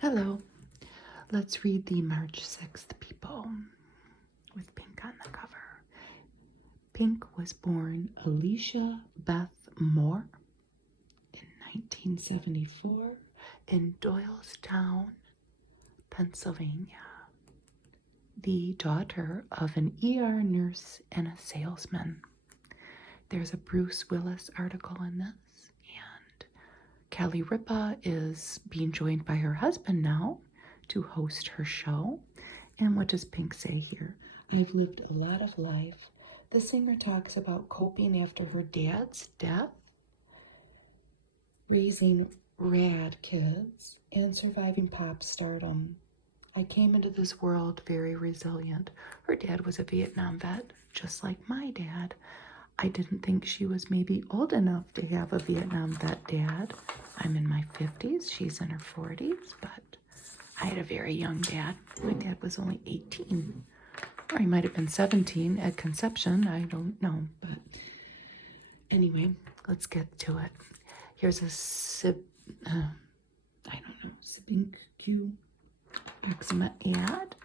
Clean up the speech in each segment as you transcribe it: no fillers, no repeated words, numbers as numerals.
Hello. Let's read the March 6th people with Pink on the cover. Pink was born Alicia Beth Moore in 1974 in Doylestown, Pennsylvania, the daughter of an ER nurse and a salesman. There's a Bruce WIllis article in this, and Callie Ripa is being joined by her husband now to host her show. And what does Pink say here? I've lived a lot of life. The singer talks about coping after her dad's death, raising rad kids, and surviving pop stardom. I came into this world very resilient. Her dad was a Vietnam vet, just like my dad. I didn't think she was maybe old enough to have a Vietnam vet dad. I'm in my 50s, she's in her 40s, but I had a very young dad. My dad was only 18, or he might have been 17 at conception. I don't know, but anyway, let's get to it. Here's a Sibink Q eczema ad,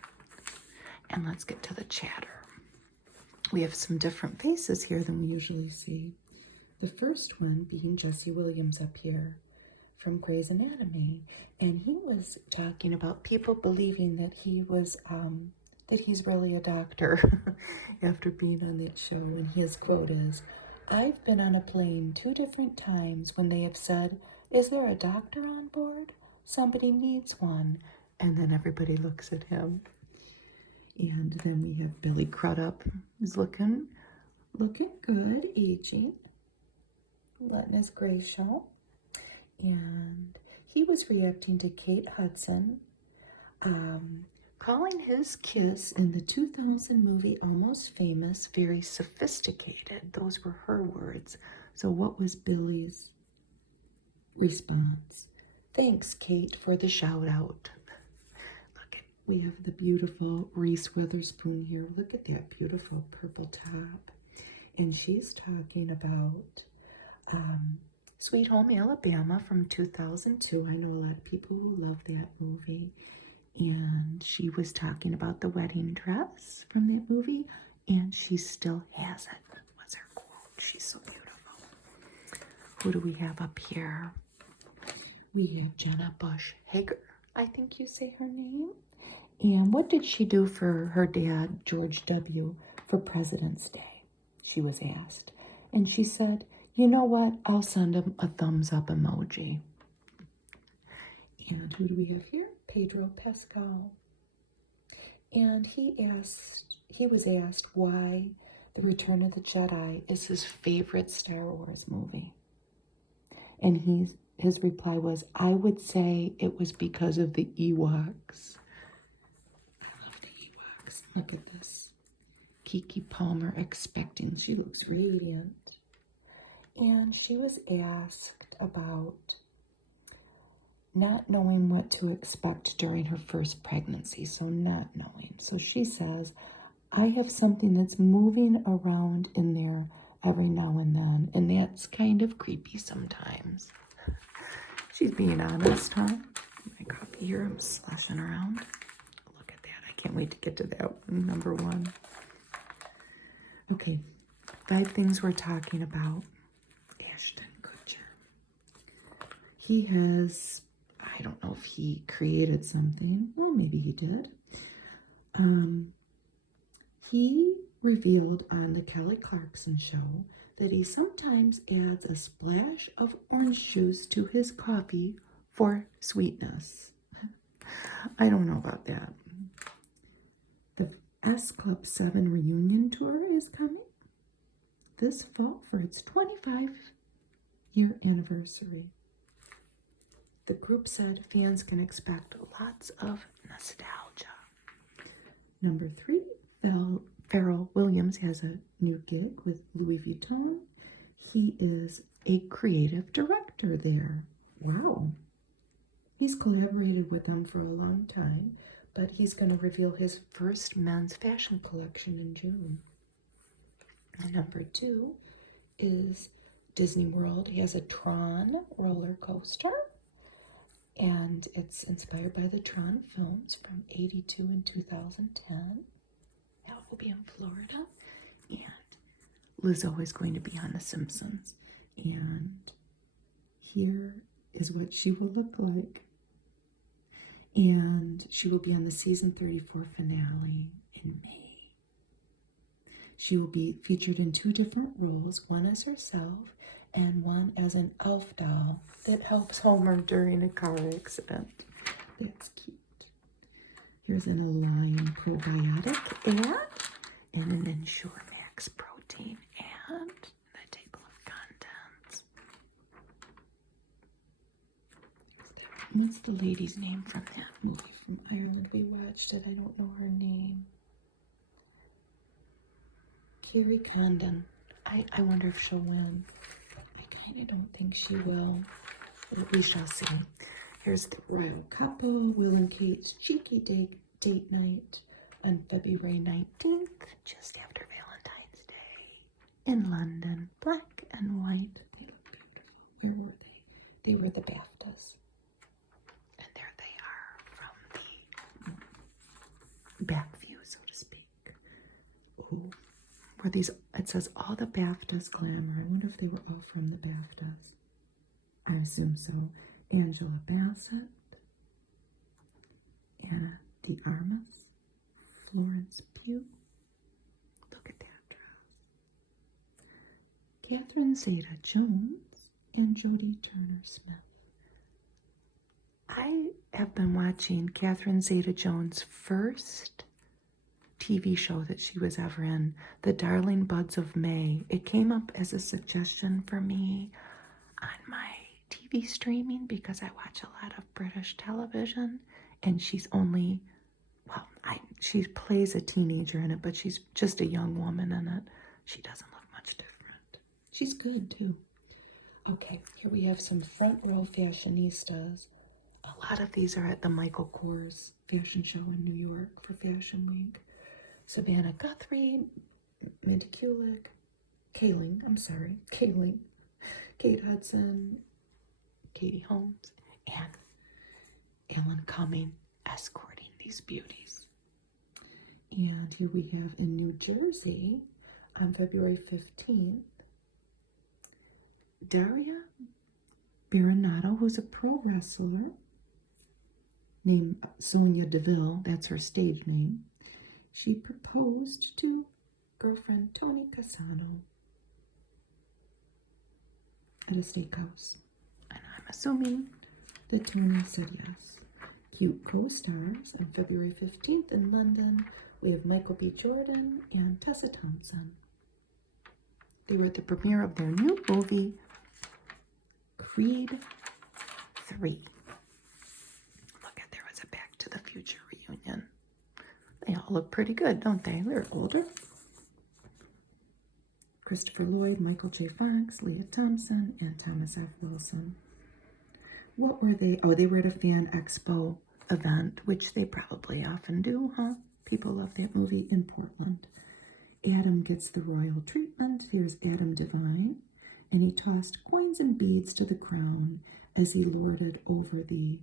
and let's get to the chatter. We have some different faces here than we usually see. The first one being Jesse Williams up here from Grey's Anatomy, and he was talking about people believing that he's really a doctor after being on that show. And his quote is, "I've been on a plane 2 different times when they have said, 'Is there a doctor on board? Somebody needs one.'" And then everybody looks at him. And then we have Billy Crudup, who's looking good, aging, letting his gray show. And he was reacting to Kate Hudson, calling his kiss in the 2000 movie Almost Famous very sophisticated. Those were her words. So what was Billy's response? "Thanks, Kate, for the shout out." We have the beautiful Reese Witherspoon here. Look at that beautiful purple top. And she's talking about Sweet Home Alabama from 2002. I know a lot of people who love that movie. And she was talking about the wedding dress from that movie, and she still has it, was her quote. She's so beautiful. Who do we have up here? We have Jenna Bush Hager, I think you say her name. And what did she do for her dad, George W., for President's Day? She was asked. And she said, "You know what? I'll send him a thumbs up emoji." And who do we have here? Pedro Pascal. And he was asked why The Return of the Jedi is his favorite Star Wars movie. And his reply was, "I would say it was because of the Ewoks." Look at this. Kiki Palmer expecting. She looks radiant. And she was asked about not knowing what to expect during her first pregnancy. So not knowing. So she says, "I have something that's moving around in there every now and then. And that's kind of creepy sometimes." She's being honest, huh? My copy here, I'm slushing around. Can't wait to get to that one, number 1. Okay, 5 things we're talking about. Ashton Kutcher. He has, I don't know if he created something. Well, maybe he did. He revealed on the Kelly Clarkson show that he sometimes adds a splash of orange juice to his coffee for sweetness. I don't know about that. The S Club 7 reunion tour is coming this fall for its 25-year anniversary. The group said fans can expect lots of nostalgia. Number 3, Pharrell Williams has a new gig with Louis Vuitton. He is a creative director there. Wow. He's collaborated with them for a long time, but he's going to reveal his first men's fashion collection in June. And number 2 is Disney World has a Tron roller coaster. And And it's inspired by the Tron films from 82 and 2010. That will be in Florida. And Lizzo is going to be on The Simpsons. And here is what she will look like. And she will be on the season 34 finale in May. She will be featured in 2 different roles, one as herself and one as an elf doll that helps Homer during a car accident. That's cute. Here's an Align probiotic ad and an Ensure Max protein and the table of contents. What's the lady's name from that movie from Ireland? We watched it. I don't know her name. Carrie Condon. I wonder if she'll win. I kind of don't think she will. But we shall see. Here's the royal couple, Will and Kate's cheeky date night on February 19th, just after Valentine's Day, in London. Black and white. They look beautiful. Where were they? They were the BAFTAs. And there they are from the back view, so to speak. Ooh. Were these, it says all the BAFTAs glamour. I wonder if they were all from the BAFTAs. I assume so. Angela Bassett, Anna de Armas, Florence Pugh. Look at that dress. Catherine Zeta-Jones and Jodie Turner-Smith. I have been watching Catherine Zeta-Jones' first TV show that she was ever in, The Darling Buds of May. It came up as a suggestion for me on my TV streaming because I watch a lot of British television, and she's only, well, she plays a teenager in it, but she's just a young woman in it. She doesn't look much different. She's good too. Okay, here we have some front row fashionistas. A lot of these are at the Michael Kors fashion show in New York for Fashion Week. Savannah Guthrie, Mindy Kaling, Kate Hudson, Katie Holmes, and Ellen Cumming escorting these beauties. And here we have in New Jersey on February 15th, Daria Baronato, who's a pro wrestler named Sonia Deville, that's her stage name. She proposed to girlfriend Tony Cassano at a steakhouse. And I'm assuming that Tony said yes. Cute co-stars on February 15th in London. We have Michael B. Jordan and Tessa Thompson. They were at the premiere of their new movie, Creed 3. Look at, there was a Back to the Future reunion. They all look pretty good, don't they? They're older. Christopher Lloyd, Michael J. Fox, Leah Thompson, and Thomas F. Wilson. What were they? Oh, they were at a fan expo event, which they probably often do, huh? People love that movie in Portland. Adam gets the royal treatment. Here's Adam Devine. And he tossed coins and beads to the crown as he lorded over the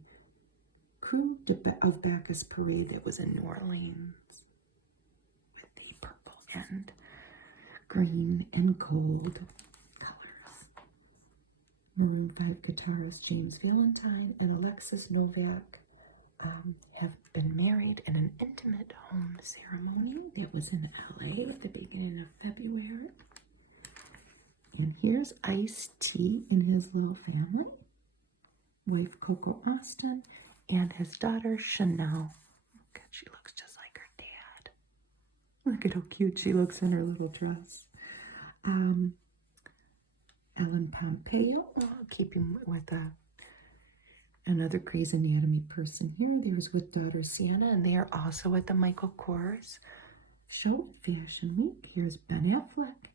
Crew of Bacchus parade that was in New Orleans with the purple and green and gold colors. Maroon 5 guitarist James Valentine and Alexis Novak have been married in an intimate home ceremony that was in LA at the beginning of February. And here's Ice-T and his little family, wife Coco Austin, and his daughter Chanel. Look at, she looks just like her dad. Look at how cute she looks in her little dress. Ellen Pompeo, keeping with another Grey's Anatomy person here. They was with daughter Sienna, and they are also at the Michael Kors show at Fashion Week. Here's Ben Affleck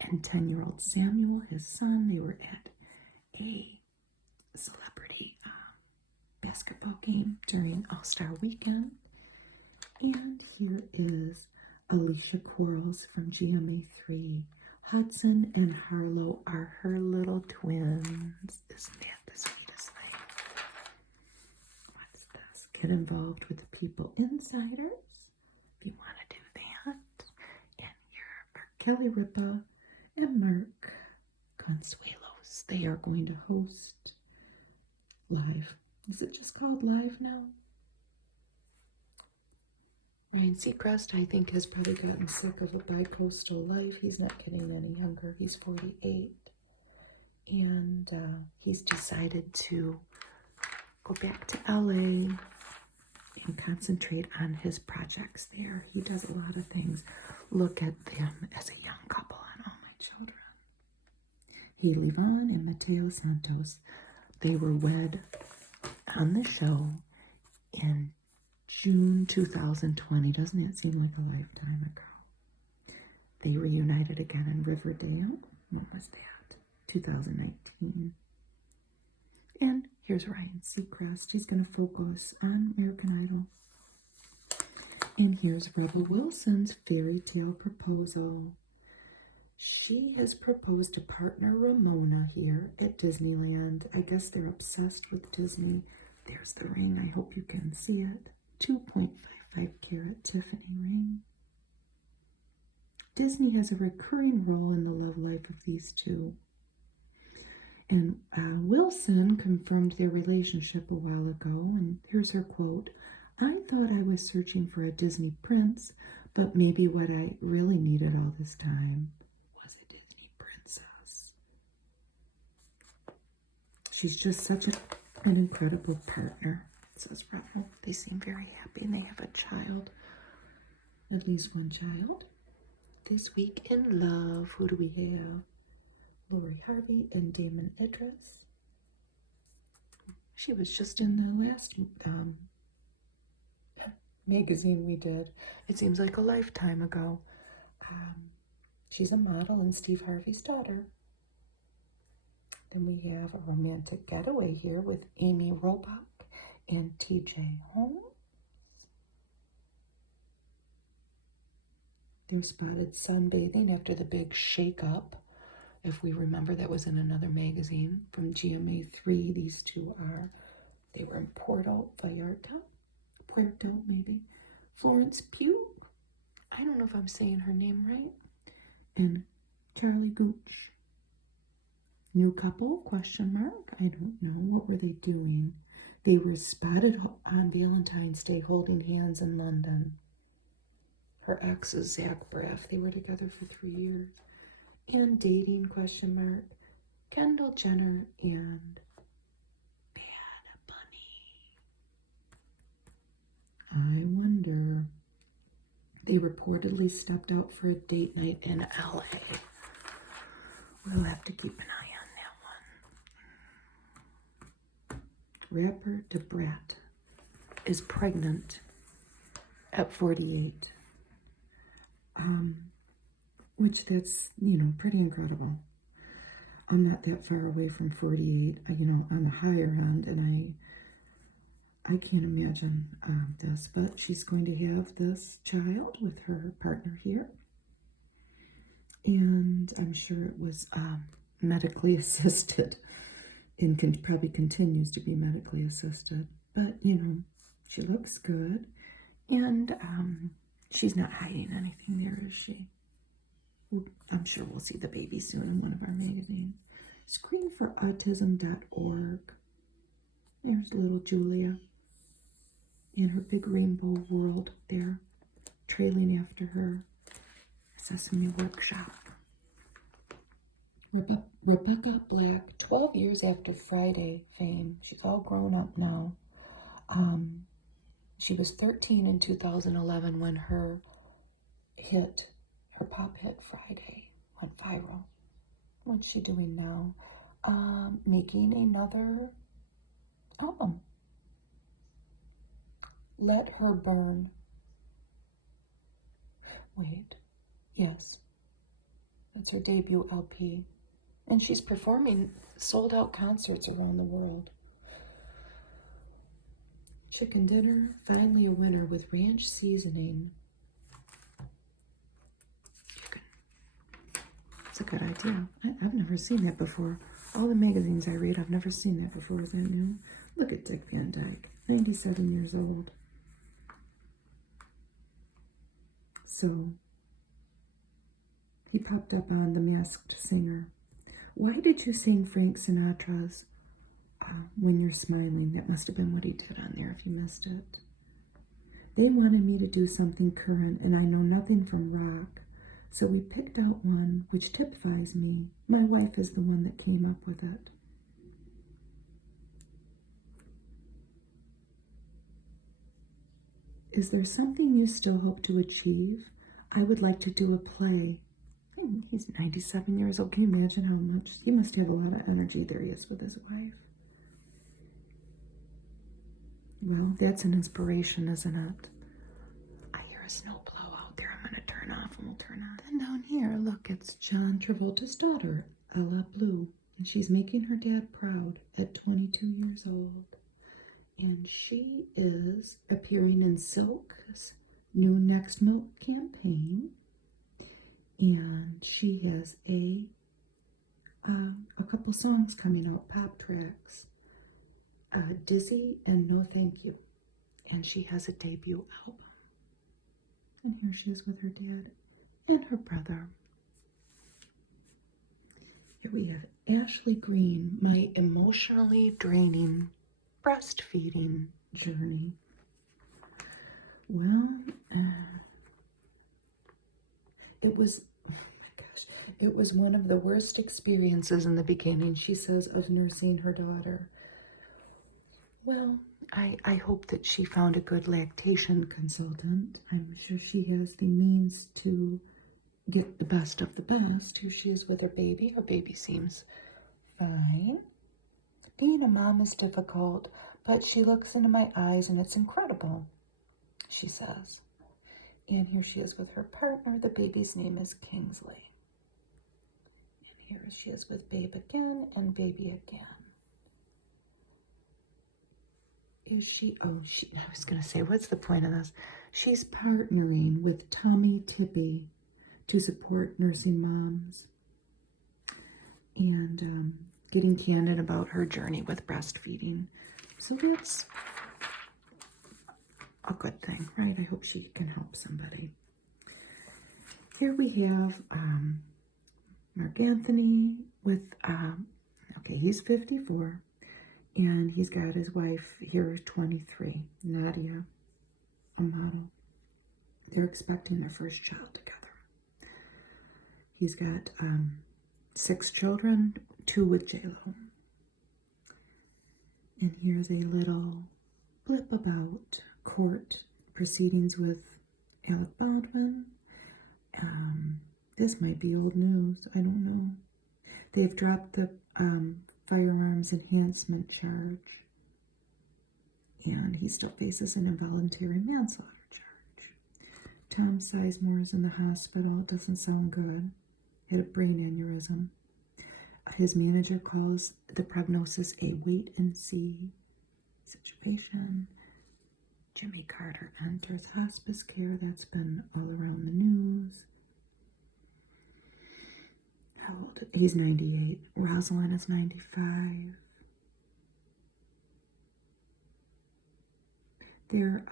and 10-year-old Samuel, his son. They were at a celebrity basketball game during All-Star Weekend. And here is Alicia Quarles from GMA3. Hudson and Harlow are her little twins. Isn't that the sweetest thing? get involved with the People Insiders if you want to do that. And here are Kelly Ripa and Mark Consuelos. They are going to host live. Is it just called live now? Ryan Seacrest, I think, has probably gotten sick of a bi-coastal life. He's not getting any younger. He's 48. And he's decided to go back to LA and concentrate on his projects there. He does a lot of things. Look at them as a young couple on All My Children. Haley Vaughn and Mateo Santos. They were wed on the show in June 2020. Doesn't it seem like a lifetime ago? They reunited again in Riverdale. When was that? 2019. And here's Ryan Seacrest. He's going to focus on American Idol. And here's Rebel Wilson's fairy tale proposal. She has proposed to partner Ramona here at Disneyland. I guess they're obsessed with Disney. There's the ring. I hope you can see it. 2.55 carat Tiffany ring. Disney has a recurring role in the love life of these two. And Wilson confirmed their relationship a while ago, and here's her quote. I thought I was searching for a Disney prince, but maybe what I really needed all this time was a Disney princess. She's just such an incredible partner, says Rebel. They seem very happy, and they have a child. At least one child. This week in love, who do we have? Lori Harvey and Damon Idris. She was just in the last magazine we did. It seems like a lifetime ago. She's a model and Steve Harvey's daughter. Then we have a romantic getaway here with Amy Robach and TJ Holmes. They're spotted sunbathing after the big shake-up. If we remember, that was in another magazine from GMA3. These two are. They were in Puerto maybe. Florence Pugh. I don't know if I'm saying her name right. And Charlie Gooch. New couple, question mark. I don't know. What were they doing? They were spotted on Valentine's Day holding hands in London. Her ex is Zach Braff. They were together for 3 years. And dating, question mark. Kendall Jenner and Bad Bunny. I wonder. They reportedly stepped out for a date night in LA. We'll have to keep an eye on that one. Rapper DeBrat is pregnant at 48. Which that's, pretty incredible. I'm not that far away from 48, on the higher end, and I can't imagine this, but she's going to have this child with her partner here. And I'm sure it was medically assisted and probably continues to be medically assisted. But, she looks good. And she's not hiding anything there, is she? I'm sure we'll see the baby soon in one of our magazines. Screenforautism.org. There's little Julia in her big rainbow world there, trailing after her Sesame Workshop. Rebecca Black, 12 years after Friday fame. She's all grown up now. She was 13 in 2011 when her pop hit Friday went viral. What's she doing now? Making another album. Let Her Burn. Wait, yes. That's her debut LP. And she's performing sold-out concerts around the world. Chicken dinner, finally a winner with ranch seasoning. It's a good idea. I've never seen that before. All the magazines I read, I've never seen that before. Is that new? Look at Dick Van Dyke, 97 years old. So, he popped up on The Masked Singer. Why did you sing Frank Sinatra's When You're Smiling? That must have been what he did on there if you missed it. They wanted me to do something current, and I know nothing from rock. So we picked out one which typifies me. My wife is the one that came up with it. Is there something you still hope to achieve? I would like to do a play. He's 97 years old. Can you imagine how much? He must have a lot of energy. There he is with his wife. Well, that's an inspiration, isn't it? I hear a snowplow out there. I'm going to turn off and we'll turn on. And down here, look, it's John Travolta's daughter, Ella Blue. And she's making her dad proud at 22 years old. And she is appearing in Silk's new Next Milk campaign. And she has a couple songs coming out, pop tracks. Dizzy and No Thank You. And she has a debut album. And here she is with her dad and her brother. Here we have Ashley Green, my emotionally draining breastfeeding journey. Well, it was, oh my gosh, it was one of the worst experiences in the beginning, she says, of nursing her daughter. Well, I hope that she found a good lactation consultant. I'm sure she has the means to get the best of the best. Here she is with her baby. Her baby seems fine. Being a mom is difficult, but she looks into my eyes and it's incredible, she says. And here she is with her partner. The baby's name is Kingsley. And here she is with babe again and baby again. Is she, I was going to say, what's the point of this? She's partnering with Tommy Tippy to support nursing moms and getting candid about her journey with breastfeeding. So that's a good thing, right? I hope she can help somebody. Here we have Mark Anthony with, okay, he's 54. And he's got his wife here, 23, Nadia, a model. They're expecting their first child together. He's got 6 children, 2 with J-Lo. And here's a little blip about court proceedings with Alec Baldwin. This might be old news. I don't know. They've dropped the firearms enhancement charge, and he still faces an involuntary manslaughter charge. Tom Sizemore is in the hospital. It doesn't sound good. Had a brain aneurysm. His manager calls the prognosis a wait-and-see situation. Jimmy Carter enters hospice care. That's been all around the news. How old? He's 98. Rosalind is 95. Their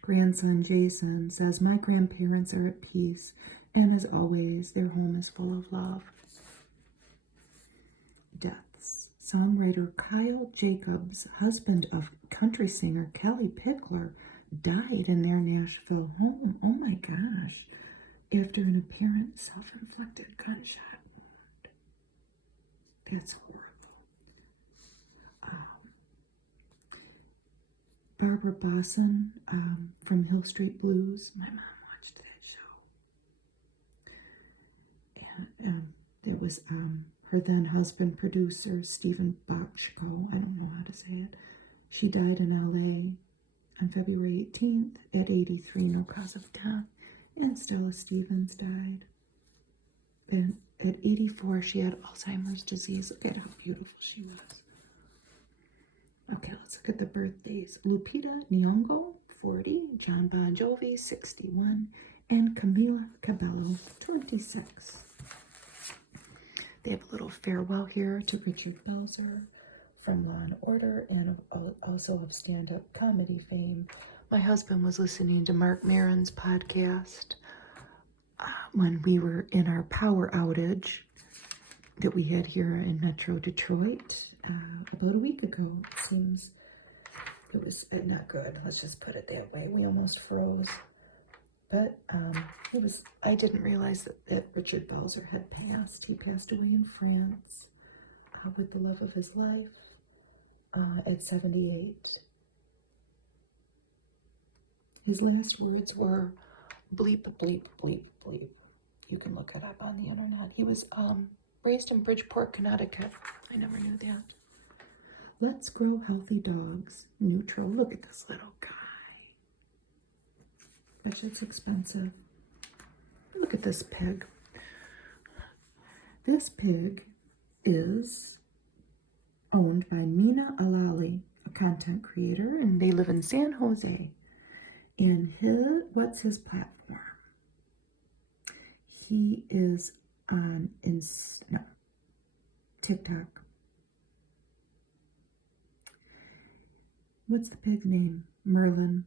grandson, Jason, says, my grandparents are at peace, and as always, their home is full of love. Deaths. Songwriter Kyle Jacobs, husband of country singer Kelly Pickler, died in their Nashville home. Oh my gosh. After an apparent self-inflicted gunshot wound. That's horrible. Barbara Bosson from Hill Street Blues. My mom watched that show. And there was her then husband, producer, Stephen Bochco. I don't know how to say it. She died in L.A. on February 18th at 83, no cause of death. And Stella Stevens died. Then at 84, she had Alzheimer's disease. Look at how beautiful she was. Okay, let's look at the birthdays. Lupita Nyong'o, 40. John Bon Jovi, 61. And Camila Cabello, 26. They have a little farewell here to Richard Belzer, from Law and Order and also of stand-up comedy fame. My husband was listening to Mark Maron's podcast when we were in our power outage that we had here in Metro Detroit about a week ago. It seems it was not good. Let's just put it that way. We almost froze. But I didn't realize that Richard Belzer had passed. He passed away in France with the love of his life at 78. His last words were, bleep, bleep, bleep, bleep. You can look it up on the internet. He was raised in Bridgeport, Connecticut. I never knew that. Let's grow healthy dogs. Neutral. Look at this little guy. Bet you it's expensive. Look at this pig. This pig is owned by Mina Alali, a content creator, and they live in San Jose. And what's his platform? He is on TikTok. What's the pig's name? Merlin.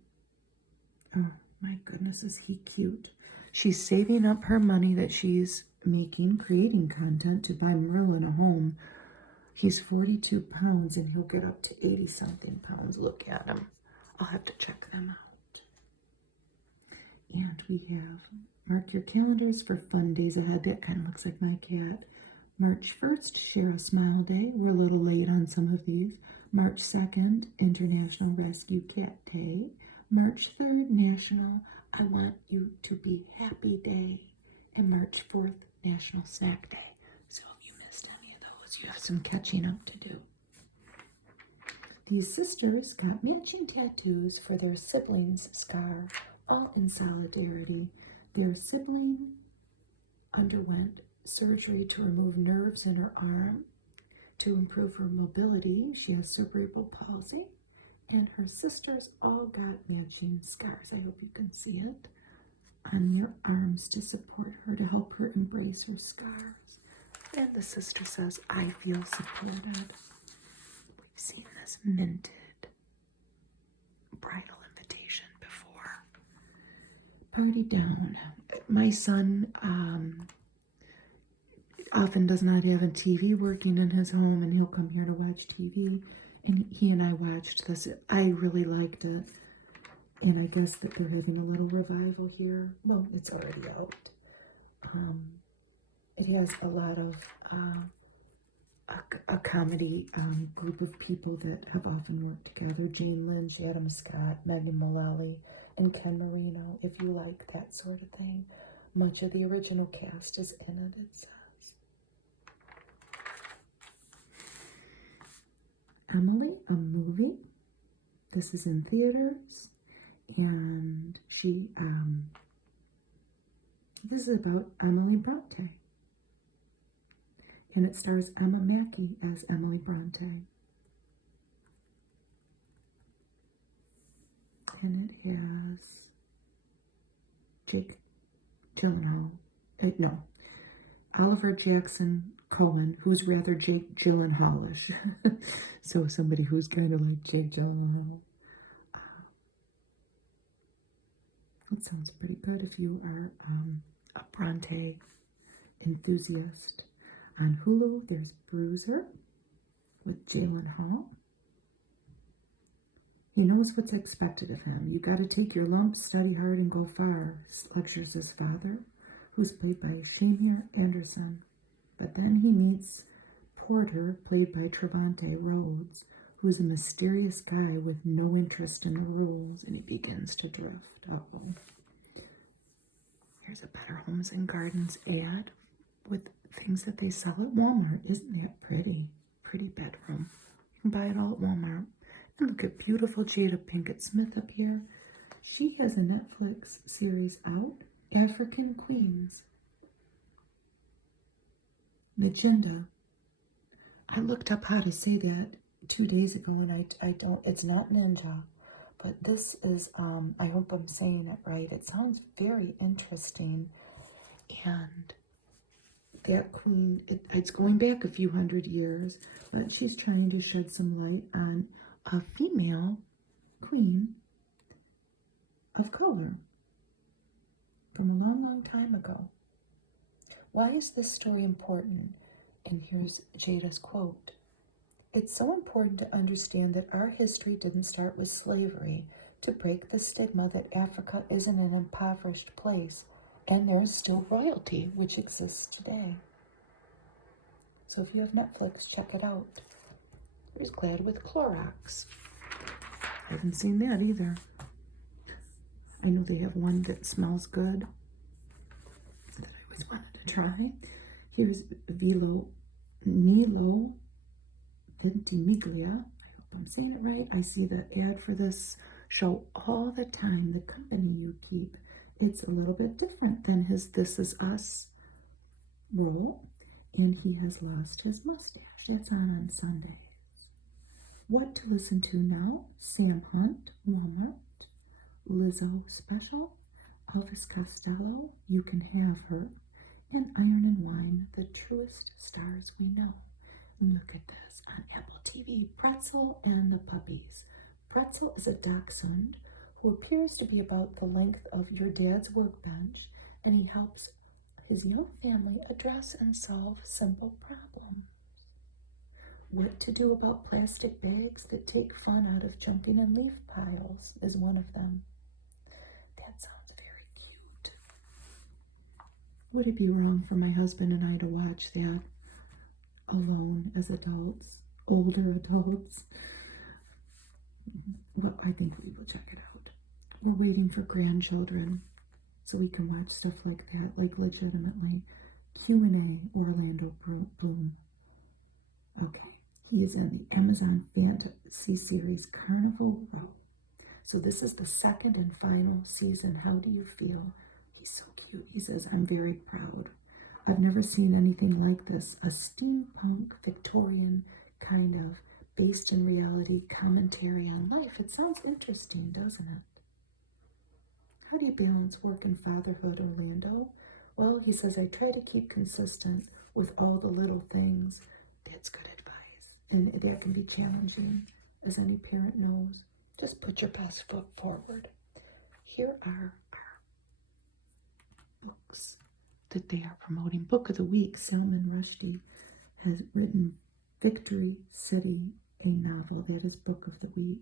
Oh my goodness, is he cute. She's saving up her money that she's making, creating content to buy Merlin a home. He's 42 pounds and he'll get up to 80 something pounds. Look at him. I'll have to check them out. And we have, mark your calendars for fun days ahead. That kind of looks like my cat. March 1st, Share a Smile Day. We're a little late on some of these. March 2nd, International Rescue Cat Day. March 3rd, National I Want You to Be Happy Day. And March 4th, National Snack Day. So if you missed any of those, you have some catching up to do. These sisters got matching tattoos for their siblings' scar, all in solidarity. Their sibling underwent surgery to remove nerves in her arm to improve her mobility. She has cerebral palsy. And her sisters all got matching scars. I hope you can see it on your arms to support her, to help her embrace her scars. And the sister says, I feel supported. We've seen this minted bridal invitation before. Party down. My son often does not have a TV working in his home, and he'll come here to watch TV. And he and I watched this. I really liked it. And I guess that they're having a little revival here. Well, it's already out. It has a lot of a comedy group of people that have often worked together. Jane Lynch, Adam Scott, Megan Mullally, and Ken Marino. If you like that sort of thing. Much of the original cast is in it, it says. Emily, a movie. This is in theaters, and this is about Emily Bronte, and it stars Emma Mackey as Emily Bronte, and it has Jake Gyllenhaal, Oliver Jackson Cohen, who's rather Jake Gyllenhaalish. So somebody who's kind of like Jake Gyllenhaal. That sounds pretty good if you are a Bronte enthusiast. On Hulu, there's Bruiser with Gyllenhaal. He knows what's expected of him. You got to take your lumps, study hard, and go far, lectures his father, who's played by Shamir Anderson. But then he meets Porter, played by Trevante Rhodes, who's a mysterious guy with no interest in the rules, and he begins to drift. Uh-oh. Here's a Better Homes and Gardens ad with things that they sell at Walmart. Isn't that pretty? Pretty bedroom. You can buy it all at Walmart. And look at beautiful Jada Pinkett Smith up here. She has a Netflix series out, African Queens. Magenta. I looked up how to say that 2 days ago, and I don't, it's not ninja, but this is, I hope I'm saying it right. It sounds very interesting, and that queen, it's going back a few hundred years, but she's trying to shed some light on a female queen of color from a long, long time ago. Why is this story important? And here's Jada's quote. It's so important to understand that our history didn't start with slavery, to break the stigma that Africa isn't an impoverished place, and there is still royalty, which exists today. So if you have Netflix, check it out. Here's Glad with Clorox. I haven't seen that either. I know they have one that smells good that I always wanted to try. Here's Milo Ventimiglia. I hope I'm saying it right. I see the ad for this show all the time. The company you keep. It's a little bit different than his This Is Us role. And he has lost his mustache. That's on Sundays. What to listen to now? Sam Hunt, Walmart. Lizzo Special. Elvis Costello, You Can Have Her. And Iron and Wine, The Truest Stars We Know. And look at this on Apple TV. Pretzel and the Puppies. Pretzel is a dachshund who appears to be about the length of your dad's workbench, and he helps his young family address and solve simple problems. What to do about plastic bags that take fun out of junking in leaf piles is one of them. That sounds very cute. Would it be wrong for my husband and I to watch that alone as adults, older adults? Well, I think we will check it out. We're waiting for grandchildren so we can watch stuff like that, like legitimately. Q&A, Orlando Bloom. Okay, he is in the Amazon fantasy series Carnival Row. So this is the second and final season. How do you feel? He's so cute. He says, I'm very proud. I've never seen anything like this. A steampunk, Victorian kind of, based in reality, commentary on life. It sounds interesting, doesn't it? How do you balance work and fatherhood, Orlando? Well, he says, I try to keep consistent with all the little things. That's good advice. And that can be challenging, as any parent knows. Just put your best foot forward. Here are our books that they are promoting. Book of the Week, Salman Rushdie has written Victory City, a novel. That is Book of the Week.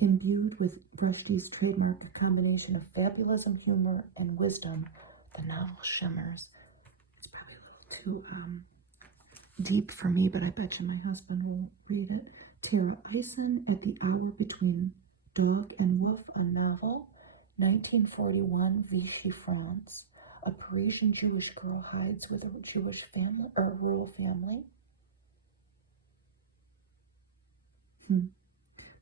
Imbued with Rushdie's trademark, a combination of fabulism, humor, and wisdom, the novel shimmers. It's probably a little too deep for me, but I bet you my husband will read it. Tara Eisen, At the Hour Between Dog and Wolf, a novel. 1941, Vichy, France. A Parisian Jewish girl hides with a Jewish family, or a rural family.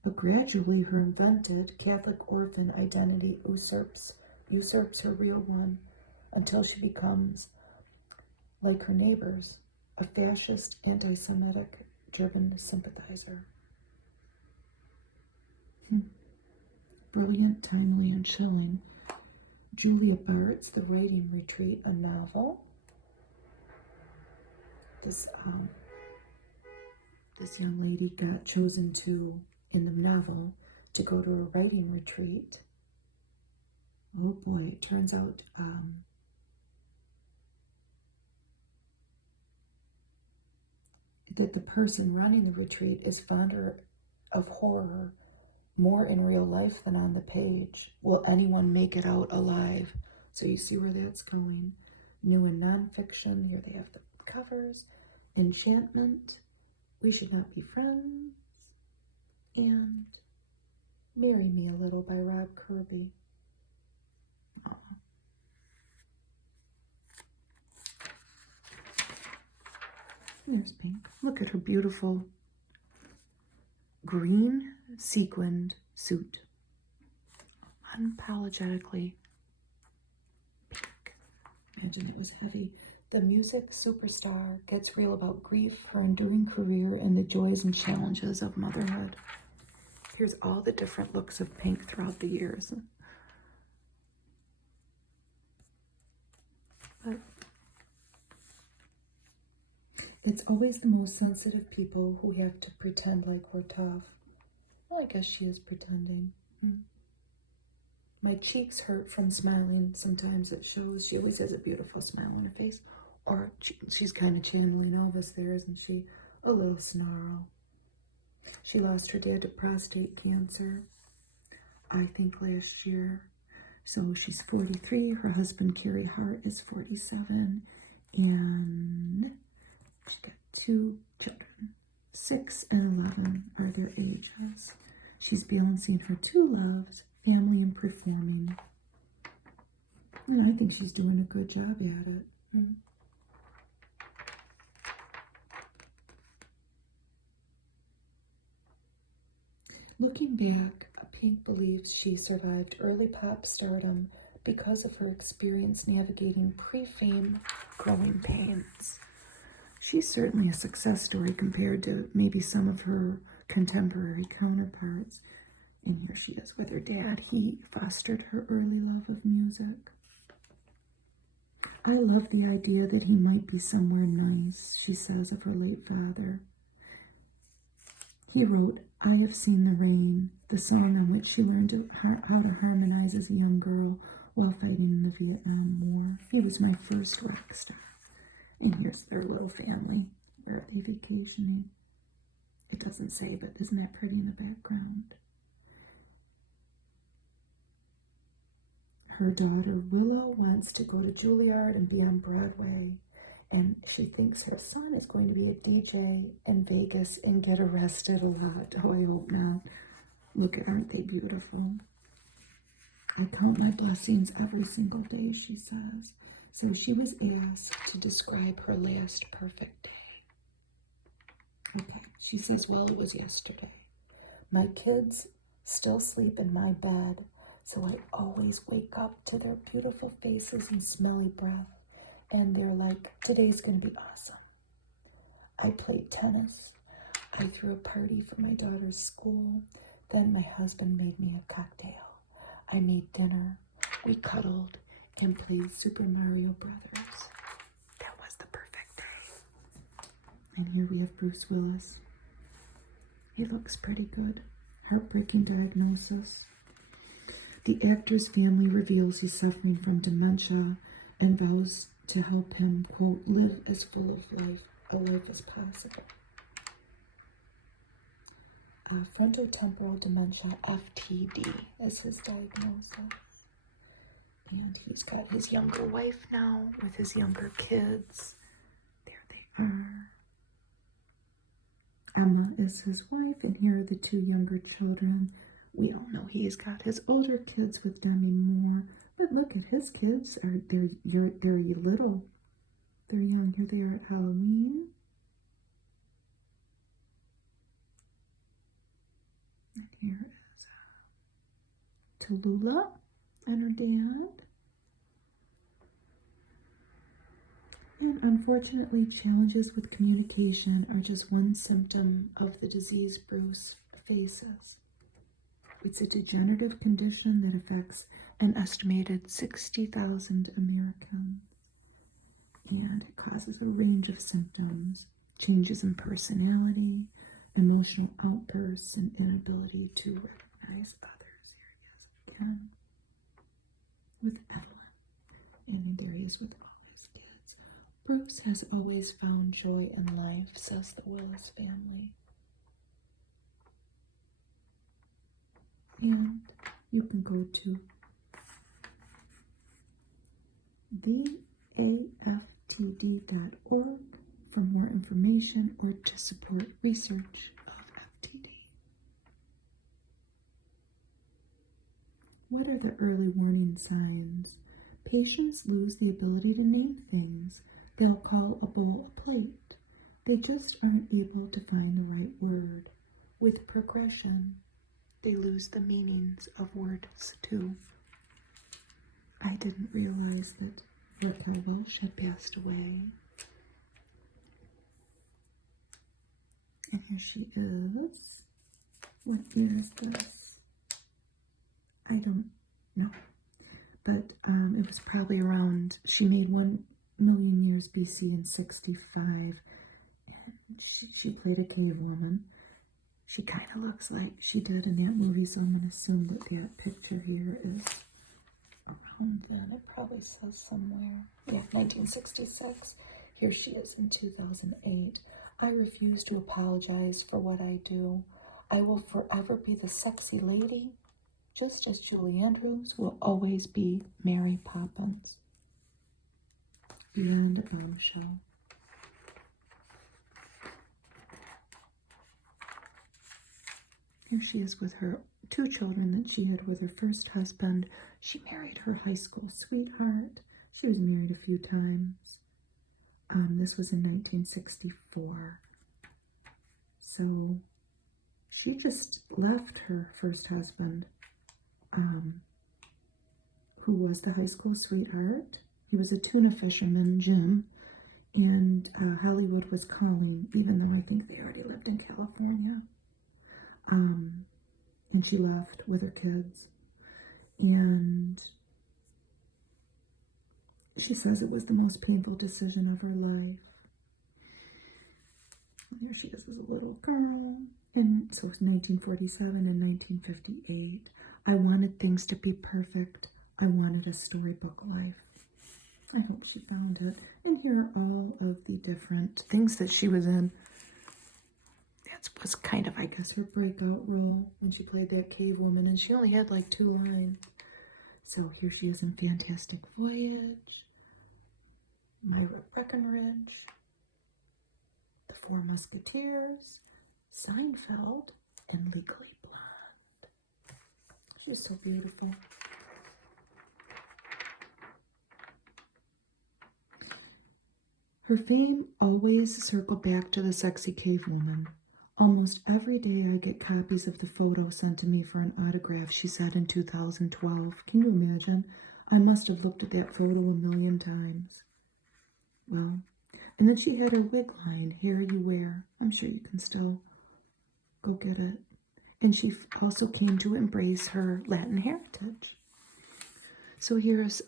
But gradually her invented Catholic orphan identity usurps her real one until she becomes, like her neighbors, a fascist, anti-Semitic driven sympathizer. Brilliant, timely, and chilling. Julia Bart's The Writing Retreat, a novel. This young lady got chosen to, in the novel, to go to a writing retreat. Oh boy, it turns out that the person running the retreat is fonder of horror more in real life than on the page. Will anyone make it out alive? So you see where that's going. New and nonfiction. Here they have the covers. Enchantment. We Should Not Be Friends. And Marry Me a Little by Rob Kirby. Oh. There's Pink. Look at her beautiful green sequined suit. Unapologetically pink. Imagine it was heavy. The music superstar gets real about grief, her enduring career, and the joys and challenges of motherhood. Here's all the different looks of Pink throughout the years. But it's always the most sensitive people who have to pretend like we're tough. Well, I guess she is pretending. My cheeks hurt from smiling. Sometimes it shows. She always has a beautiful smile on her face. Or she's kind of channeling Elvis there, isn't she? A little snarl. She lost her dad to prostate cancer, I think last year. So she's 43. Her husband, Carrie Hart, is 47. And she got 2 children. 6 and 11 are their ages. She's balancing her 2 loves, family and performing. And I think she's doing a good job at it. Looking back, Pink believes she survived early pop stardom because of her experience navigating pre-fame growing pains. She's certainly a success story compared to maybe some of her contemporary counterparts. And here she is with her dad. He fostered her early love of music. I love the idea that he might be somewhere nice, she says of her late father. He wrote, I Have Seen the Rain, the song on which she learned how to harmonize as a young girl while fighting in the Vietnam War. He was my first rock star. And here's their little family. Where are they vacationing? It doesn't say, but isn't that pretty in the background? Her daughter Willow wants to go to Juilliard and be on Broadway. And she thinks her son is going to be a DJ in Vegas and get arrested a lot. Oh, I hope not. Look at, aren't they beautiful? I count my blessings every single day, she says. So she was asked to describe her last perfect day. Okay, she says, well, it was yesterday. My kids still sleep in my bed, so I always wake up to their beautiful faces and smelly breath. And they're like, today's going to be awesome. I played tennis. I threw a party for my daughter's school. Then my husband made me a cocktail. I made dinner. We cuddled and played Super Mario Brothers. That was the perfect day. And here we have Bruce Willis. He looks pretty good. Heartbreaking diagnosis. The actor's family reveals he's suffering from dementia and vows to help him, quote, live as full of a life as possible. Frontotemporal dementia, FTD, is his diagnosis. And he's got his younger wife now with his younger kids. There they are. Emma is his wife, and here are the 2 younger children. We all know he's got his older kids with Demi Moore. But look at his kids. They're little. They're young. Here they are at Halloween. And here is Tallulah and her dad. And unfortunately, challenges with communication are just one symptom of the disease Bruce faces. It's a degenerative condition that affects an estimated 60,000 Americans. And it causes a range of symptoms, changes in personality, emotional outbursts, and inability to recognize others. Here he is again with Evelyn. And there he is with all his kids. Bruce has always found joy in life, says the Willis family. And you can go to theaftd.org for more information or to support research of FTD. What are the early warning signs? Patients lose the ability to name things. They'll call a bowl a plate. They just aren't able to find the right word. With progression, they lose the meanings of words too. I didn't realize that Ripa had passed away. And here she is. What year is this? I don't know. But it was probably around, she made one million years BC in 65. And she played a cave woman. She kind of looks like she did in that movie, so I'm going to assume that that picture here is around then. It probably says somewhere. Yeah, 1966. Here she is in 2008. I refuse to apologize for what I do. I will forever be the sexy lady, just as Julie Andrews will always be Mary Poppins. And a bombshell. Here she is with her 2 children that she had with her first husband. She married her high school sweetheart. She was married a few times. This was in 1964. So she just left her first husband, who was the high school sweetheart. He was a tuna fisherman, Jim, and Hollywood was calling, even though I think they already lived in California. And she left with her kids. And she says it was the most painful decision of her life. And there she is as a little girl. And so it's 1947 and 1958. I wanted things to be perfect. I wanted a storybook life. I hope she found it. And here are all of the different things that she was in. That was kind of, I guess, her breakout role when she played that cave woman. And she only had like 2 lines. So here she is in Fantastic Voyage, Myra Breckenridge, The Four Musketeers, Seinfeld, and Legally Blonde. She was so beautiful. Her fame always circled back to the sexy cave woman. Almost every day I get copies of the photo sent to me for an autograph, she said in 2012. Can you imagine? I must have looked at that photo a million times. Well, and then she had her wig line, Hair You Wear. I'm sure you can still go get it. And she also came to embrace her Latin heritage. So here's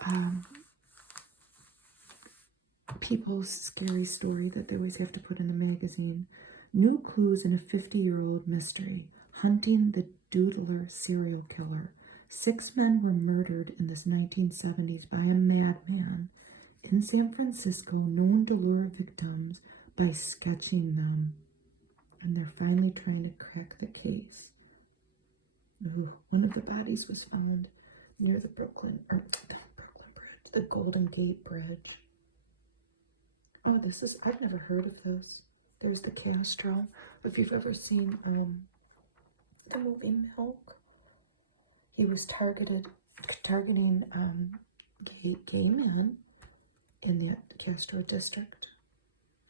people's scary story that they always have to put in the magazine. New clues in a 50-year-old mystery. Hunting the Doodler serial killer. 6 men were murdered in the 1970s by a madman in San Francisco known to lure victims by sketching them. And they're finally trying to crack the case. Ooh, one of the bodies was found near the Brooklyn Bridge, the Golden Gate Bridge. Oh, I've never heard of this. There's the Castro. If you've ever seen the movie Milk, he was targeting gay men in that Castro district.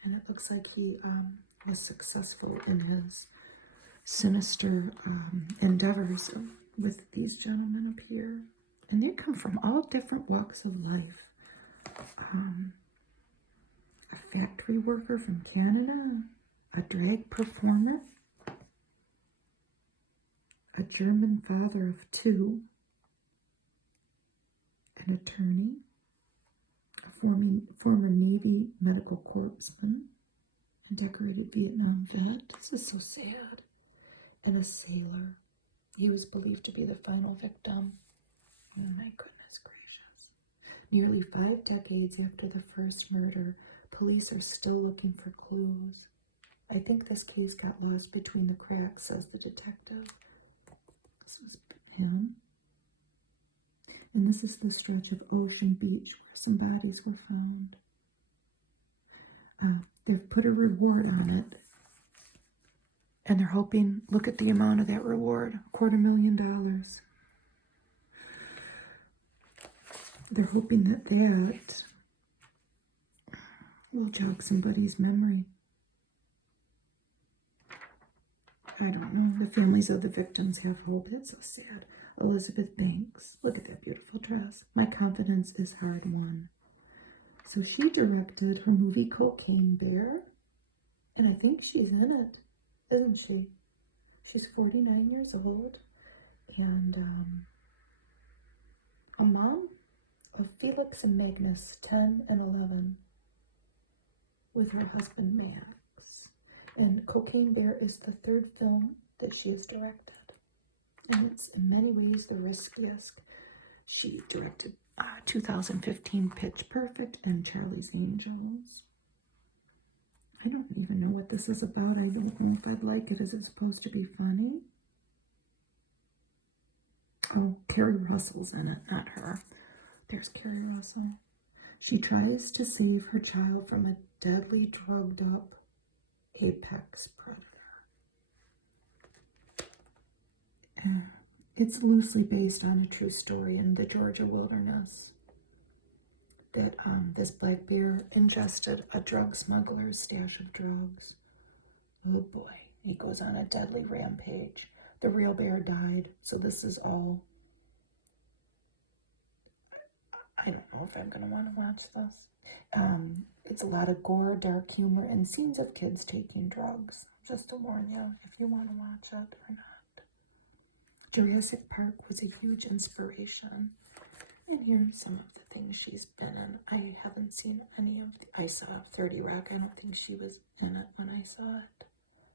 And it looks like he was successful in his sinister endeavors with these gentlemen up here. And they come from all different walks of life. A factory worker from Canada, a drag performer, a German father of 2, an attorney, a former Navy medical corpsman, a decorated Vietnam vet. This is so sad. And a sailor. He was believed to be the final victim. Oh my goodness gracious. Nearly 5 decades after the first murder, police are still looking for clues. I think this case got lost between the cracks, says the detective. This was him. And this is the stretch of Ocean Beach where some bodies were found. They've put a reward on it. And they're hoping, look at the amount of that reward, $250,000. They're hoping that will jog somebody's memory. I don't know. The families of the victims have hope. That's so sad. Elizabeth Banks. Look at that beautiful dress. My confidence is hard won. So she directed her movie Cocaine Bear. And I think she's in it, isn't she? She's 49 years old. And a mom of Felix and Magnus, 10 and 11. with her husband Max. And Cocaine Bear is the third film that she has directed. And it's in many ways the riskiest. She directed 2015 Pitch Perfect and Charlie's Angels. I don't even know what this is about. I don't know if I'd like it. Is it supposed to be funny? Oh, Carrie Russell's in it, not her. There's Carrie Russell. She tries to save her child from a deadly, drugged-up apex predator. It's loosely based on a true story in the Georgia wilderness that this black bear ingested a drug smuggler's stash of drugs. Oh boy, he goes on a deadly rampage. The real bear died, so this is all... I don't know if I'm going to want to watch this. It's a lot of gore, dark humor, and scenes of kids taking drugs. Just to warn you if you want to watch it or not. Jurassic Park was a huge inspiration. And here's some of the things she's been in. I haven't seen any of the... I saw 30 Rock. I don't think she was in it when I saw it.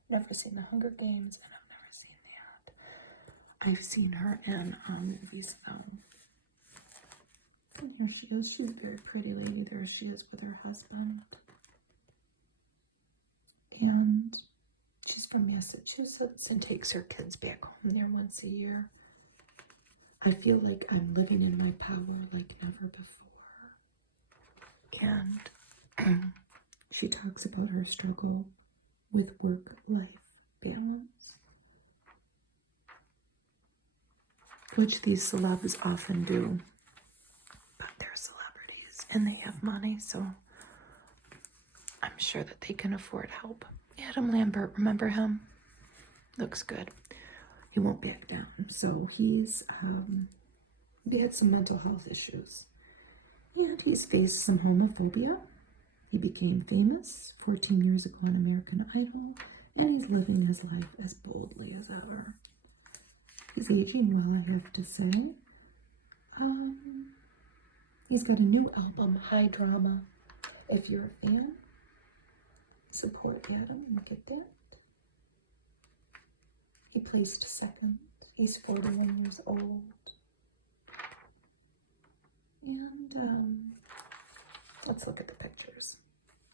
Never seen The Hunger Games, and I've never seen that. I've seen her in movies, though. And here she is. She's a very pretty lady. There she is with her husband. And she's from Massachusetts and takes her kids back home there once a year. I feel like I'm living in my power like never before. And she talks about her struggle with work-life balance, which these celebs often do. But they're celebrities and they have money, so I'm sure that they can afford help. Adam Lambert, remember him? Looks good. He won't back down. So he had some mental health issues. And he's faced some homophobia. He became famous 14 years ago on American Idol, and he's living his life as boldly as ever. He's aging well, I have to say. He's got a new album, High Drama. If you're a fan, support Adam and get that. He placed second. He's 41 years old. And let's look at the pictures.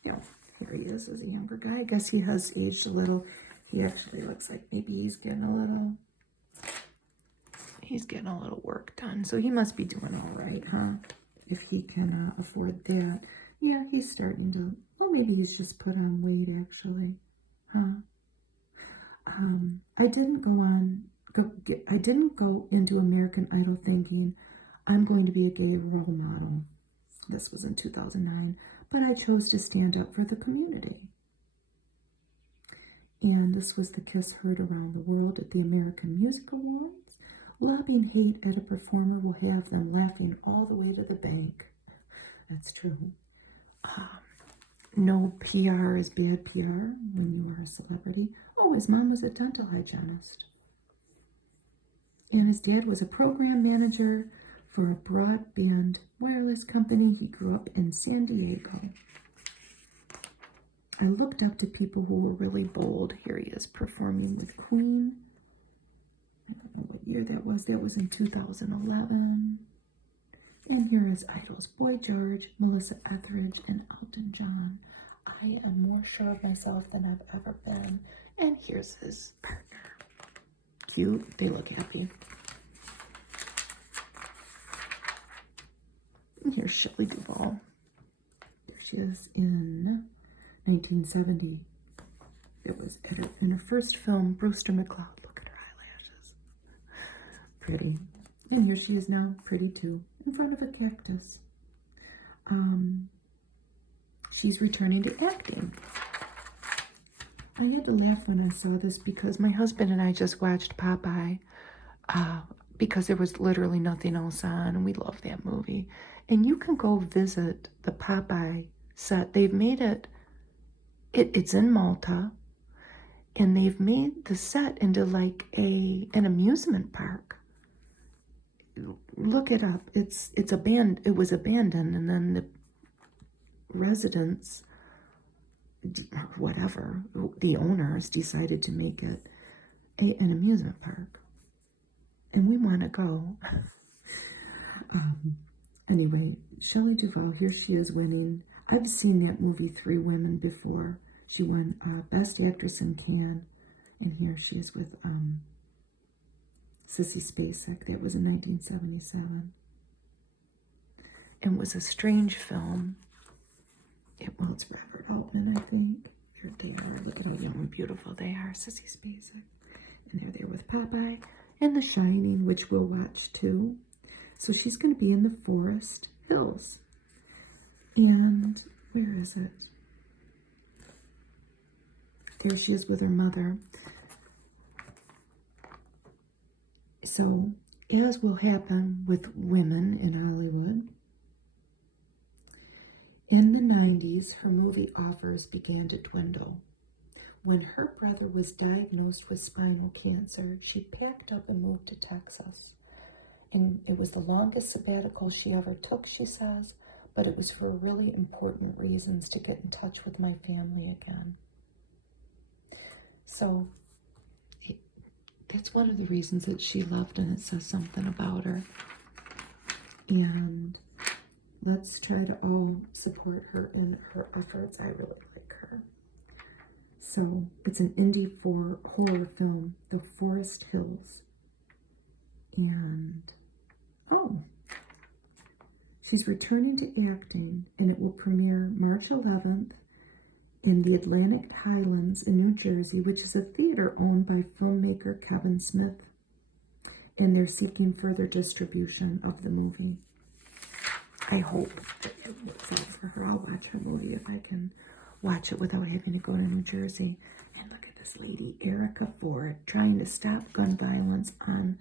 Here he is as a younger guy. I guess he has aged a little. He actually looks like maybe he's getting a little work done. So he must be doing all right, huh? If he can afford that. Yeah, he's starting to, well, maybe he's just put on weight actually, huh? I didn't go into American Idol thinking I'm going to be a gay role model. This was in 2009, but I chose to stand up for the community. And this was the kiss heard around the world at the American Music Awards. Lobbing hate at a performer will have them laughing all the way to the bank. That's true. No PR is bad PR when you are a celebrity. Oh, his mom was a dental hygienist. And his dad was a program manager for a broadband wireless company. He grew up in San Diego. I looked up to people who were really bold. Here he is performing with Queen. I don't know what year that was. That was in 2011. And here is Idol's Boy George, Melissa Etheridge, and Elton John. I am more sure of myself than I've ever been. And here's his partner. Cute. They look happy. And here's Shelley Duvall. There she is in 1970. It was in her first film, Brewster McCloud. Look at her eyelashes. Pretty. And here she is now, pretty too, in front of a cactus. She's returning to acting. I had to laugh when I saw this because my husband and I just watched Popeye because there was literally nothing else on, and we love that movie. And you can go visit the Popeye set. They've made it's in Malta, and they've made the set into like an amusement park. Look it up. It was abandoned, and then the residents whatever, the owners decided to make it an amusement park. And we want to go. Anyway, Shelley Duvall, here she is winning. I've seen that movie, Three Women, before. She won Best Actress in Cannes. And here she is with Sissy Spacek. That was in 1977. And it was a strange film. Well, it's Robert Altman, I think. Here they are. Look at how young and beautiful they are. Sissy Spacek. And they're there with Popeye. And The Shining, which we'll watch too. So she's going to be in the Forest Hills. And where is it? There she is with her mother. So, as will happen with women in Hollywood, in the 90s, her movie offers began to dwindle. When her brother was diagnosed with spinal cancer, she packed up and moved to Texas. And it was the longest sabbatical she ever took, she says, but it was for really important reasons, to get in touch with my family again. So that's one of the reasons that she loved, and it says something about her. And let's try to all support her in her efforts. I really like her. So it's an indie horror film, The Forest Hills. And, she's returning to acting, and it will premiere March 11th in the Atlantic Highlands in New Jersey, which is a theater owned by filmmaker Kevin Smith. And they're seeking further distribution of the movie. I hope that it works out for her. I'll watch her movie if I can watch it without having to go to New Jersey. And look at this lady, Erica Ford, trying to stop gun violence on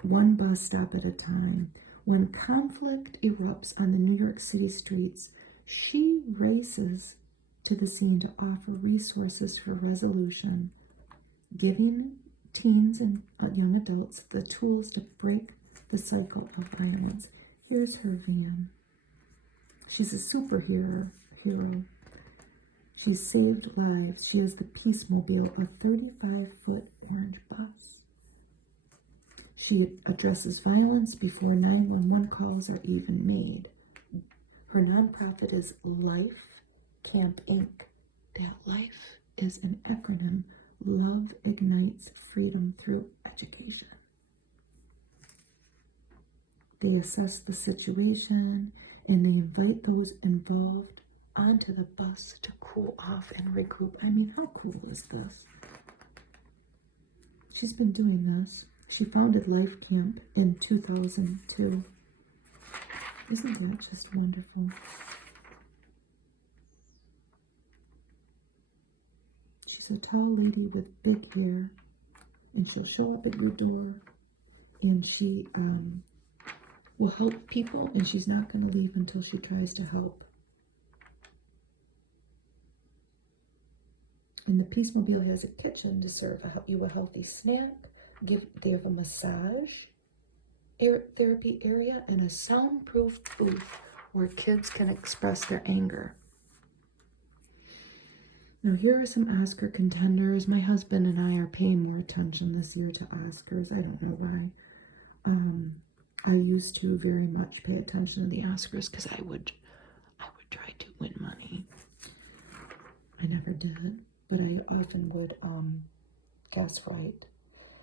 one bus stop at a time. When conflict erupts on the New York City streets, she races to the scene to offer resources for resolution, giving teens and young adults the tools to break the cycle of violence. Here's her van. She's a superhero. She saved lives. She is the Peacemobile, a 35-foot orange bus. She addresses violence before 911 calls are even made. Her nonprofit is Life Camp Inc. That life is an acronym. Love ignites freedom through education. They assess the situation and they invite those involved onto the bus to cool off and regroup. I mean, how cool is this? She's been doing this. She founded Life Camp in 2002. Isn't that just wonderful? She's a tall lady with big hair, and she'll show up at your door, and she will help people, and she's not going to leave until she tries to help. And the Peacemobile has a kitchen to serve you a healthy snack. They have a massage therapy area and a soundproof booth where kids can express their anger. Now, here are some Oscar contenders. My husband and I are paying more attention this year to Oscars. I don't know why. I used to very much pay attention to the Oscars because I would try to win money. I never did, but I often would guess right.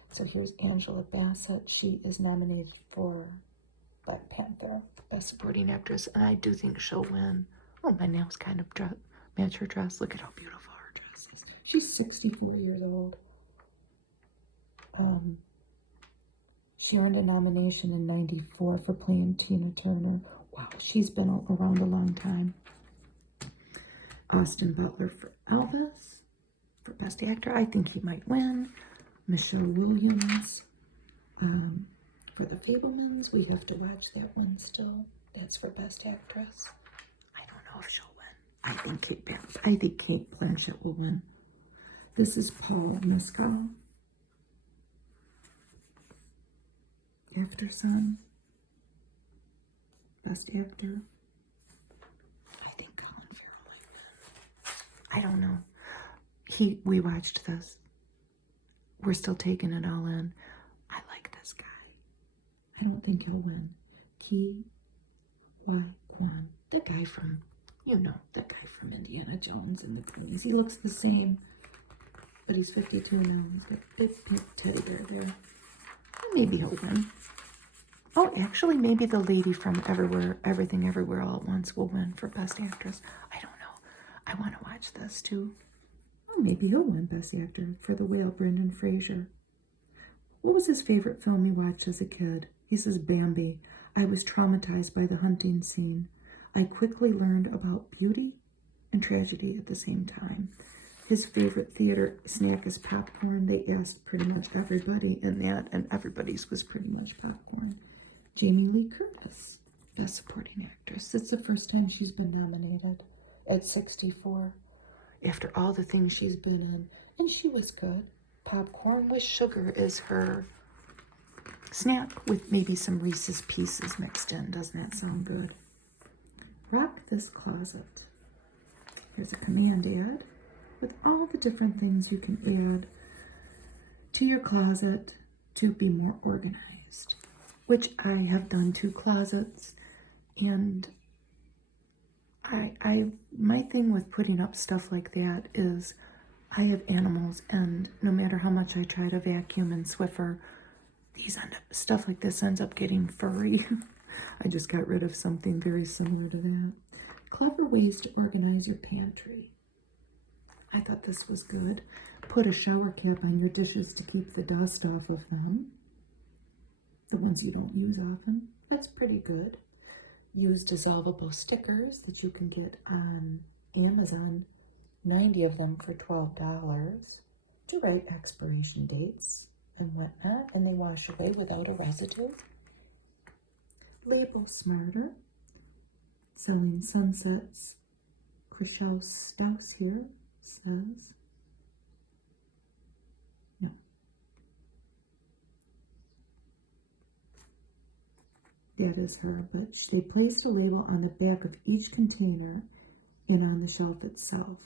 So here's Angela Bassett. She is nominated for Black Panther, Best Supporting Actress, and I do think she'll win. Oh, my nails kind of match her dress. Look at how beautiful her dress is. She's 64 years old. She earned a nomination in '94 for playing Tina Turner. Wow, she's been around a long time. Austin Butler for Elvis, for Best Actor. I think he might win. Michelle Williams for The Fabelmans. We have to watch that one still. That's for Best Actress. I don't know if she'll win. I think Kate Blanchett will win. This is Paul Mescal. Aftersun. Best Actor. I think Colin Farrell might win. I don't know. We watched this. We're still taking it all in. I like this guy. I don't think he'll win. Ki Wai Kwan. The guy from, the guy from Indiana Jones and the Goonies. He looks the same, but he's 52 now. He's got a big pink teddy bear there. Maybe he'll win. Oh, actually, maybe the lady from Everything Everywhere All at Once will win for Best Actress. I don't know. I want to watch this too. Or maybe he'll win Best Actor for The Whale, Brendan Fraser. What was his favorite film he watched as a kid? He says, Bambi. I was traumatized by the hunting scene. I quickly learned about beauty and tragedy at the same time. His favorite theater snack is popcorn. They asked pretty much everybody in that, and everybody's was pretty much popcorn. Jamie Lee Curtis, Best Supporting Actress. It's the first time she's been nominated at 64. After all the things she's been in, and she was good. Popcorn with sugar is her snack with maybe some Reese's Pieces mixed in. Doesn't that sound good? Rock this closet. Here's a command ad with all the different things you can add to your closet to be more organized, which I have done 2 closets. And my thing with putting up stuff like that is I have animals, and no matter how much I try to vacuum and Swiffer, stuff like this ends up getting furry. I just got rid of something very similar to that. Clever ways to organize your pantry. I thought this was good. Put a shower cap on your dishes to keep the dust off of them. The ones you don't use often. That's pretty good. Use dissolvable stickers that you can get on Amazon. 90 of them for $12 to write expiration dates and whatnot, and they wash away without a residue. Label smarter. Selling Sunsets. Chriselle Staus here says, no. That is her, but they placed a label on the back of each container and on the shelf itself.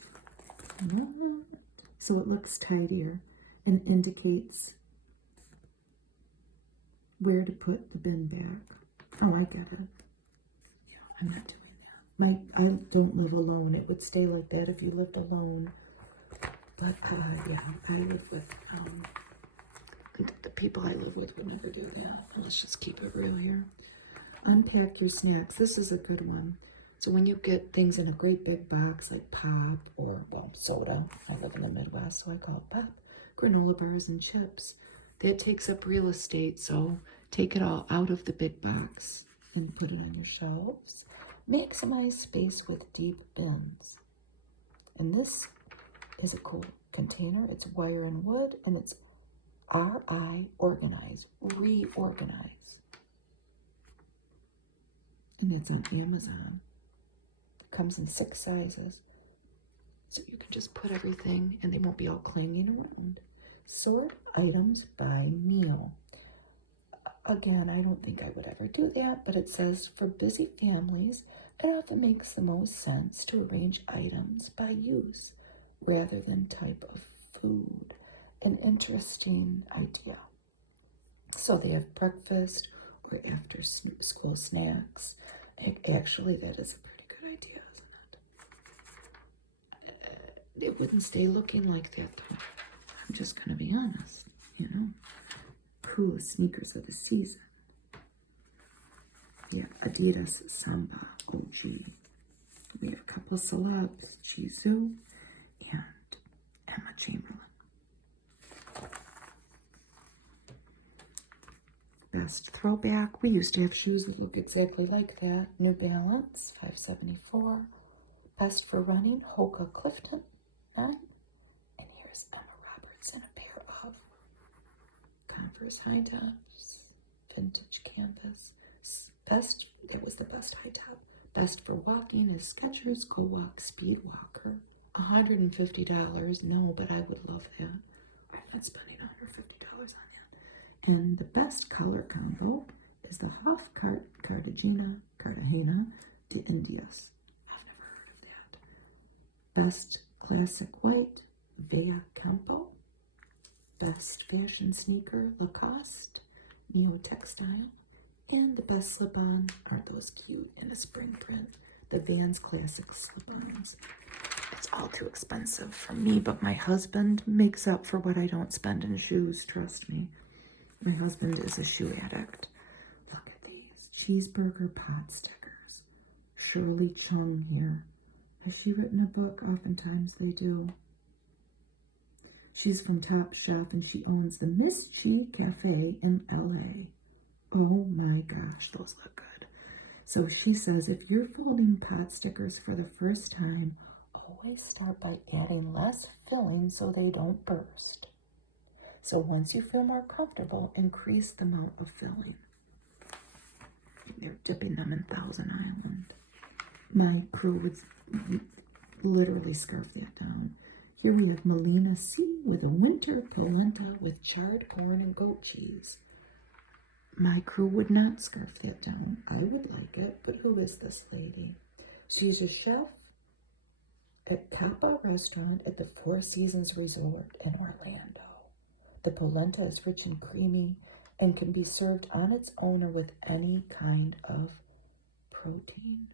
So it looks tidier and indicates where to put the bin back. Oh, I get it. Yeah, I'm not doing that. I don't live alone. It would stay like that if you lived alone. But yeah, I live with the people I live with would never do that. Let's just keep it real here. Unpack your snacks. This is a good one. So when you get things in a great big box like pop or, soda, I live in the Midwest, so I call it pop, granola bars and chips, that takes up real estate, so take it all out of the big box and put it on your shelves. Maximize space with deep bins. And this is a cool container. It's wire and wood, and it's RI, organize, reorganize. And it's on Amazon. Comes in 6 sizes, so you can just put everything and they won't be all clanging around. Sort items by meal. Again, I don't think I would ever do that, but it says for busy families, it often makes the most sense to arrange items by use rather than type of food. An interesting idea. So they have breakfast or after school snacks. Actually, that is a pretty good idea, isn't it? It wouldn't stay looking like that, though. I'm just going to be honest, Coolest sneakers of the season. Yeah, Adidas Samba OG. We have a couple of celebs, Jisoo and Emma Chamberlain. Best throwback. We used to have shoes that look exactly like that. New Balance, $5.74. Best for running, Hoka Clifton, $9. And here's Emma Roberts in a pair of Converse high tops, vintage canvas. That was the best high top. Best for walking is Skechers Go Walk Speed Walker. $150. No, but I would love that. I'm not spending $150 on that. And the best color combo is the Huff Cartagena de Indias. I've never heard of that. Best Classic white, Vea Campo. Best fashion sneaker, Lacoste, Neo Textile. And the best slip-on, aren't those cute in a spring print? The Vans Classic slip-ons. It's all too expensive for me, but my husband makes up for what I don't spend in shoes, trust me. My husband is a shoe addict. Look at these cheeseburger pot stickers. Shirley Chung here. Has she written a book? Oftentimes they do. She's from Top Chef and she owns the Miss Chi Cafe in LA. Oh my gosh, those look good. So she says if you're folding pot stickers for the first time, always start by adding less filling so they don't burst. So once you feel more comfortable, increase the amount of filling. They're dipping them in Thousand Island. My crew would literally scarf that down. Here we have Melina C with a winter polenta with charred corn and goat cheese. My crew would not scarf that down. I would like it, but who is this lady? She's a chef at Kappa Restaurant at the Four Seasons Resort in Orlando. The polenta is rich and creamy and can be served on its own or with any kind of protein.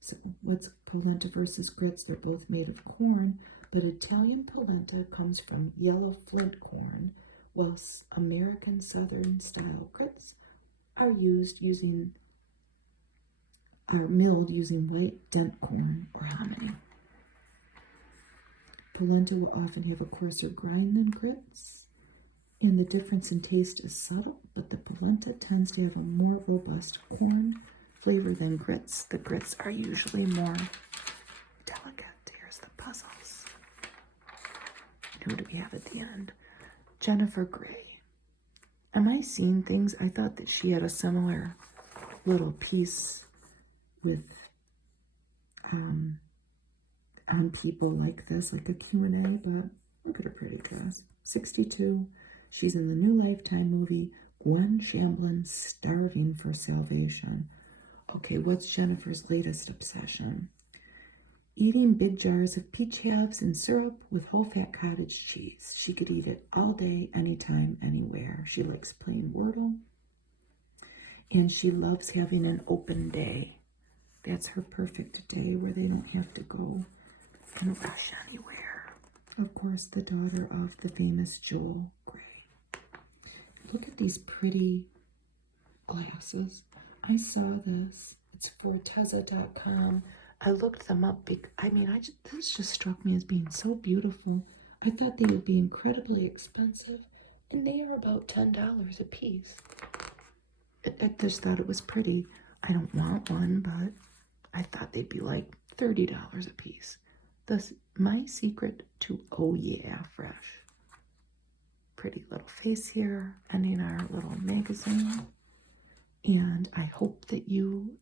So what's polenta versus grits? They're both made of corn, but Italian polenta comes from yellow flint corn, whilst American Southern style grits are milled using white dent corn or hominy. Polenta will often have a coarser grind than grits, and the difference in taste is subtle, but the polenta tends to have a more robust corn flavor than grits. The grits are usually more delicate. Here's the puzzles. And who do we have at the end? Jennifer Gray. Am I seeing things? I thought that she had a similar little piece with on people like this, like a Q&A, but look at her pretty dress. 62. She's in the new Lifetime movie, Gwen Shamblin, Starving for Salvation. Okay, what's Jennifer's latest obsession? Eating big jars of peach halves and syrup with whole-fat cottage cheese. She could eat it all day, anytime, anywhere. She likes playing Wordle, and she loves having an open day. That's her perfect day where they don't have to go and rush anywhere. Of course, the daughter of the famous Joel Gray. Look at these pretty glasses. I saw this. It's Forteza.com. I looked them up. This just struck me as being so beautiful. I thought they would be incredibly expensive, and they are about $10 a piece. I just thought it was pretty. I don't want one, but I thought they'd be like $30 a piece. Thus, my secret to oh yeah fresh. Pretty little face here, ending our little magazine. And I hope that you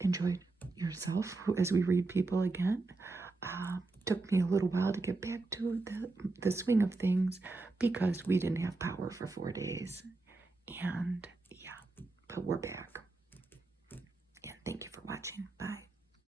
enjoyed yourself as we read people again. Took me a little while to get back to the swing of things because we didn't have power for 4 days. And yeah, but we're back. And thank you for watching. Bye.